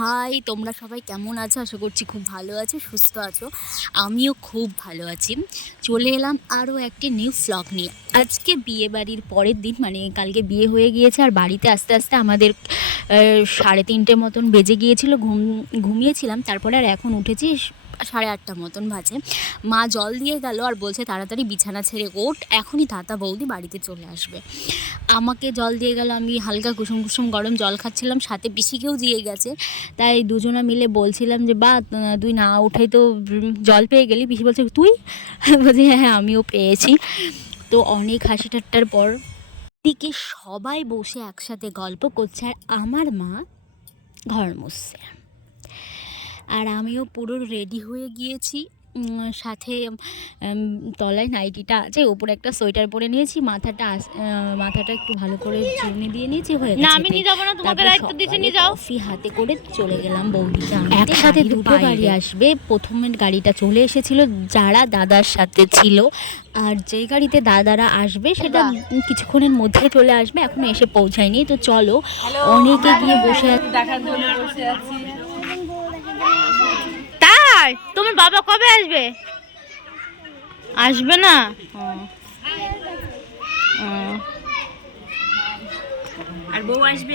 High, তোমরা সবাই কেমন আছো? আশা করছি খুব ভালো আছো, সুস্থ আছো। আমিও খুব ভালো আছি। চলে এলাম আরও একটি নিউ ফ্লগ নিয়ে। আজকে বিয়ে বাড়ির পরের দিন মানে কালকে বিয়ে হয়ে গিয়েছে আর বাড়িতে আস্তে আস্তে আমাদের সাড়ে তিনটে মতন বেজে গিয়েছিল, ঘুম, ঘুমিয়েছিলাম। তারপরে আর এখন উঠেছি সাড়ে আটটা মতন বাজে। মা জল দিয়ে গেল আর বলছে, তাড়াতাড়ি বিছানা ছেড়ে ওঠ, এখনই দাদা বৌদি বাড়িতে চলে আসবে। আমাকে জল দিয়ে গেল, আমি হালকা কুসুম কুসুম গরম জল খাচ্ছিলাম, সাথে পিসিকেও দিয়ে গেছে। তাই দুজনে মিলে বলছিলাম যে, বা, তুই না উঠেই তো জল পেয়ে গেলি। পিসি বলছে, তুই? বলছি হ্যাঁ হ্যাঁ আমিও পেয়েছি। তো অনেক হাসি ঠাট্টার পর দিকে সবাই বসে একসাথে গল্প করছে, আর আমার মা ঘর মুছছে। আর আমিও পুরো রেডি হয়ে গিয়েছি। সাথে তলায় নাইটিটা আছে ওপরে একটা সোয়েটার পরে নিয়েছি মাথাটা মাথাটা একটু ভালো করে চুনি দিয়ে নিয়েছি হয়ে না আমি নিয়ে যাব না তোমাকে দায়িত্ব দিতে নিয়ে যাও। কফি হাতে করে চলে গেলাম বৌদিকে একসাথে দুটো গাড়ি আসবে প্রথমের গাড়িটা চলে এসেছিল যারা দাদার সাথে ছিল আর যেই গাড়িতে দাদারা আসবে সেটা কিছুক্ষণের মধ্যে চলে আসবে এখনও এসে পৌঁছায়নি তো চলো অনেকে গিয়ে বসে আছে দেখার জন্য বসে আছি। তাই তোমার বাবা কবে আসবে? আসবে না। আর বউ আসবে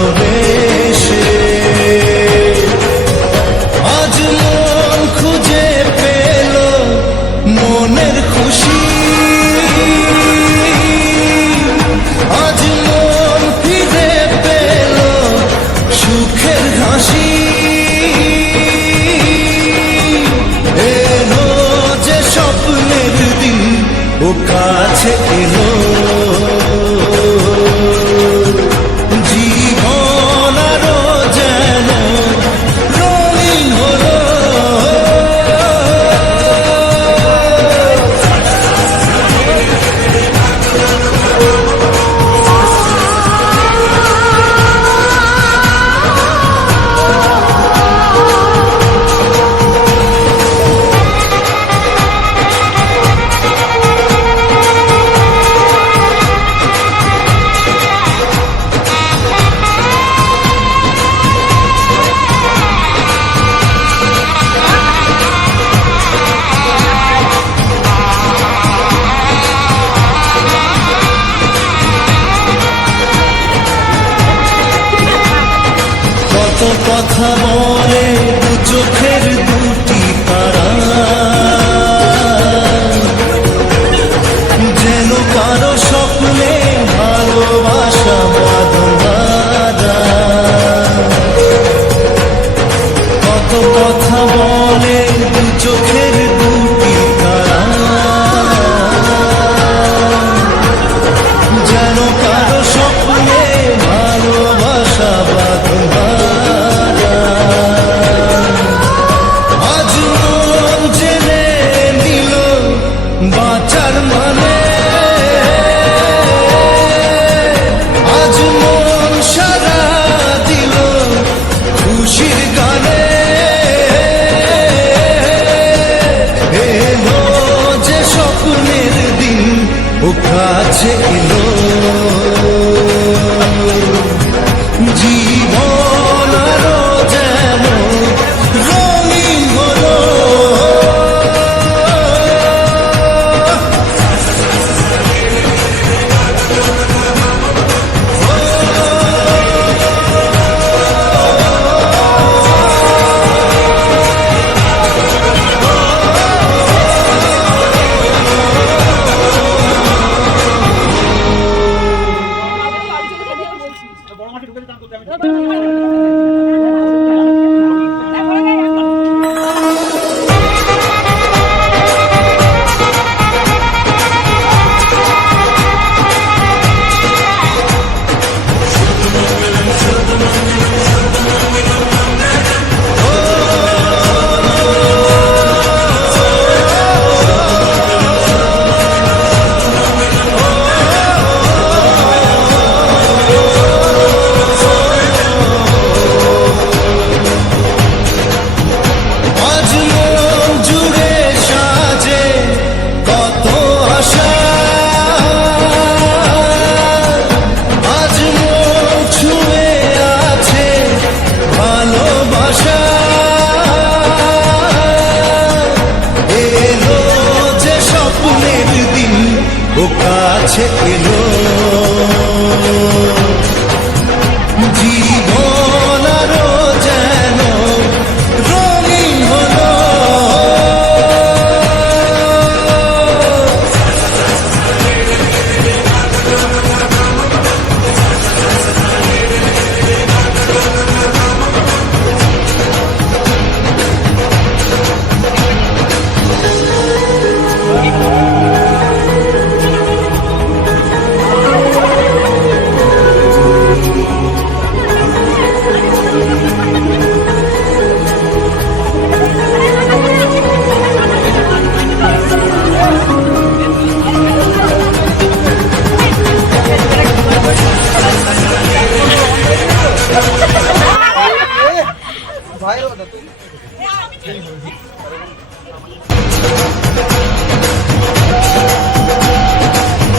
Bye.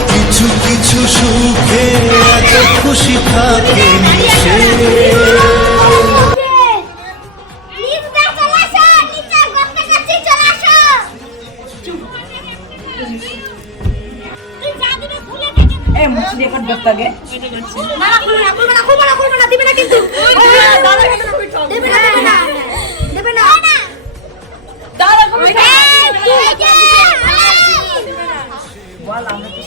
কিছু কিছু সুখে এত খুশি থাকে থেকে এ মুছি রেকর্ড করতে আগে না খুলবে না খুলবে না খুলবে না খুলবে না দিবে না কিন্তু দাদা দেবে না দেবে না দেবে না দাদা তুমি এই তুই যা বল আমরা তো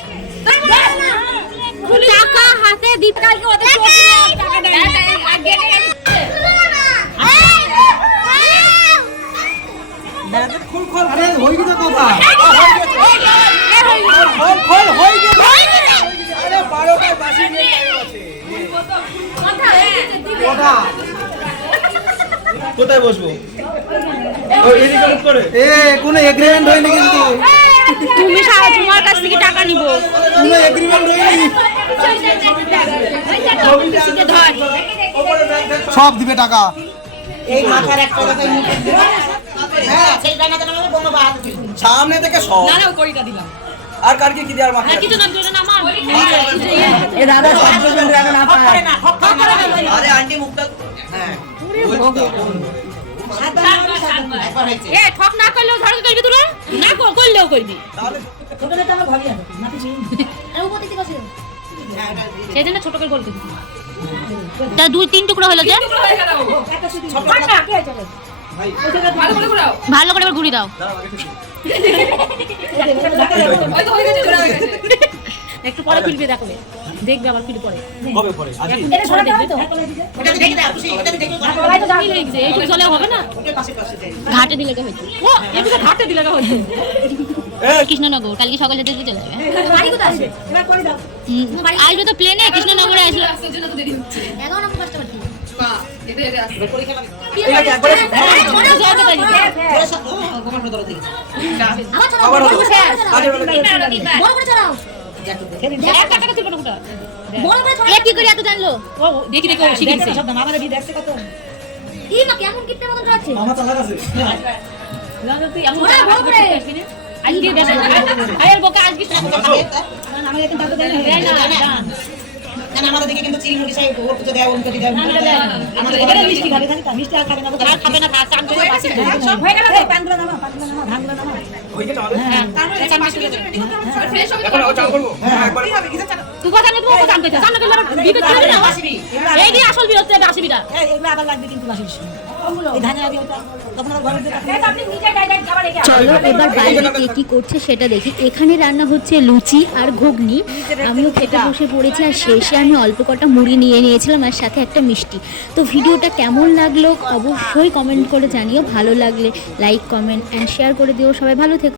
টাকা হাতে দিতে কালকে ওদের চোখে টাকা দেয় আগে কোথায় বসবো? এ কোনো এগ্রিমেন্ট হয়নি কিন্তু। তুমি তোমার কাছ থেকে টাকা নিব। কোনো এগ্রিমেন্ট হয়নি। সব। দিবে টাকা। এই মাথার একটা কথাই মুখে দিবা। হ্যাঁ। সামনে থেকে সব। না না কইটা দিলাম। আর কার কি কি দেওয়ার মাথা কিছু না এ দাদা সব বলবেন দাদা না পারে আরে আন্টি মুখটা হ্যাঁ। এ ঠক না করলেও করবি না কর- করলেও করবি। তাহলে ছোট ভাবি না কিছু সেই জন্য ছোট করে বলতে তা দুই তিন টুকরো হলো যে? ভালো করে ঘুরি দাও। পরে ফিরবে দেখো দেখবে আবার ফিরে পরে। কবে পরে? আজকে এটা সরে দাও তো? ওটা দেখে দাও খুশি ওটা দেখে দাও। সবাই তো কি লেগেছে জলে হবে না পাশে পাশে ঘাটে দিলে তো হয়েছে ও এটুকু ঘাটে দিলে না হচ্ছে। কৃষ্ণনগর কালকে সকালে দেখতে চলে যাবে বাড়ি কোথায় আছে এবার করে দাও আসবে তো প্লেনে কৃষ্ণনগরে আসবে। এটা কি পারি আবার বড় হবে। করে চালাও বড় বড় এ কি করে এত জানলো ও দেখি দেখি ও শিখেছে ই মা কেমন কিপটে মতন চালাচ্ছে মামা চালা গেছে তুই এমন ওরা বড় আজকে বেশ আয়ের বোকা আজকে দেয় না দান। না না আমাদের দিকে কিন্তু চিল মুড়ি সাহেব ওর পুজো দেয় উনকে দেয় না, দেয়। না। আমাদের এবারে ঘরে মিষ্টি খাবে আর খাবে না ভাত চান করে বাসি হয়ে গেল ওই যে চালা। হ্যাঁ এখন চাল করব? হ্যাঁ একবারে। তুই কথা নেই তুই চান করতে চান না করলে বিপদ চলবে না। এই দিয়ে আসল আসবিটা আপনি নিচে যাই যাই খাবার চলো এবার বাইরে কে কি করছে সেটা দেখি। এখানে রান্না হচ্ছে লুচি আর ঘুগনি। আমিও খেতে বসে পড়েছি আর শেষে আমি অল্প কটা মুড়ি নিয়ে নিয়েছিলাম আর সাথে একটা মিষ্টি। তো ভিডিওটা কেমন লাগল অবশ্যই কমেন্ট করে জানিও, ভালো লাগলে লাইক কমেন্ট অ্যান্ড শেয়ার করে দিও। সবাই ভালো থেকো।